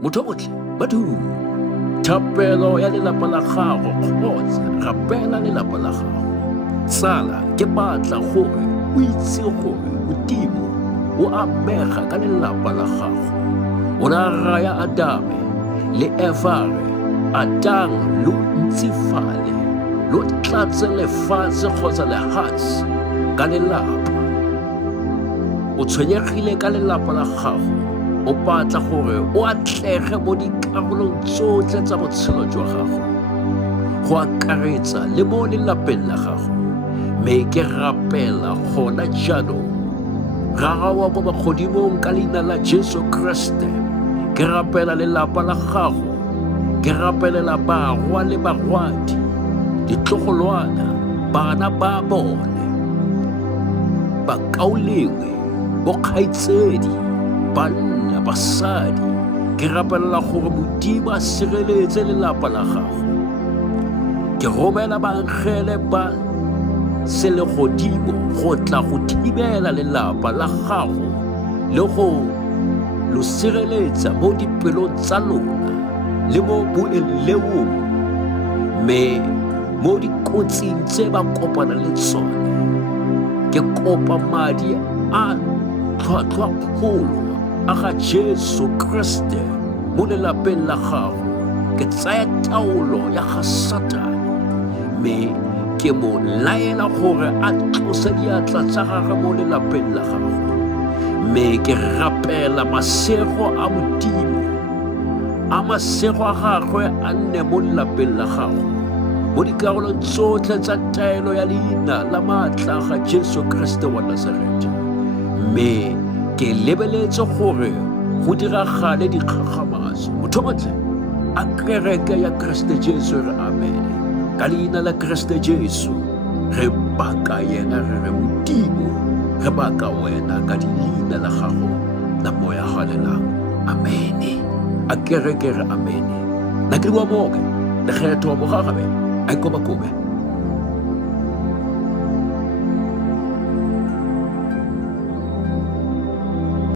Motho o motle, badung, thapelo ya lelapa la gago kgotsa rapela lelapa la gago. Tsala, ke batla gore o itse gore Modimo o amega ka lelapa la gago. O ra raya Adame le Evare, Adang lo ntsifale, lo tlatse lefatshe kgotsa lehatshe ka lelapa. O tshwenyegile ka lelapa la gago, o batla gore o atlege mo dikarolong tsotlhe tsa botshelo jwa gago, go akaretsa le mo lelapeng la gago. Mme ke rapela gona jaanong, rarawa mo magodimong ka leina la Jesu Kriste. Ke rapela lelapa la gago, ke rapelela barwa le barwadi, ditlogolwana, bana ba bone, bakaulengwe, bokgaitsedi, banna, basadi. Ke rapelela gore Modimo a sireletse lelapa la gago. Ke romela bankgele ba selegodimo go tla go thibela lelapa la gago le go lo sireletsa mo dipelong tsa lona le mo boelelong, mme mo dikotsing tse ba kopana le tsone. Ke kopa madi a tlhwatlhwa kgolo a ga Jesu Kriste mo lelapeng la gago. Ke tsaya taolo ya ga Satane, mme ke mo laela gore a tlose diatla tsa gagwe mo lelapeng la gago. Mme ke rapela masego a Modimo, a masego a gagwe a nne mo lelapeng la gago, mo dikarolong tsotlhe tsa taelo ya leina la maatla ga Jesu Kriste wa Nazareta. Mme ke lebeletse gore go diragale dikgakgamatso. Motho motle, a kereke ya Kriste Jesu re amen. Ka leina la Kriste Jesu re baka yena, re re Modimo re baka wena ka leina la gago la moya halelang. Amene. A kereke re amene. Na ke bua moke lekgetho mo gagabe a ikobakobe.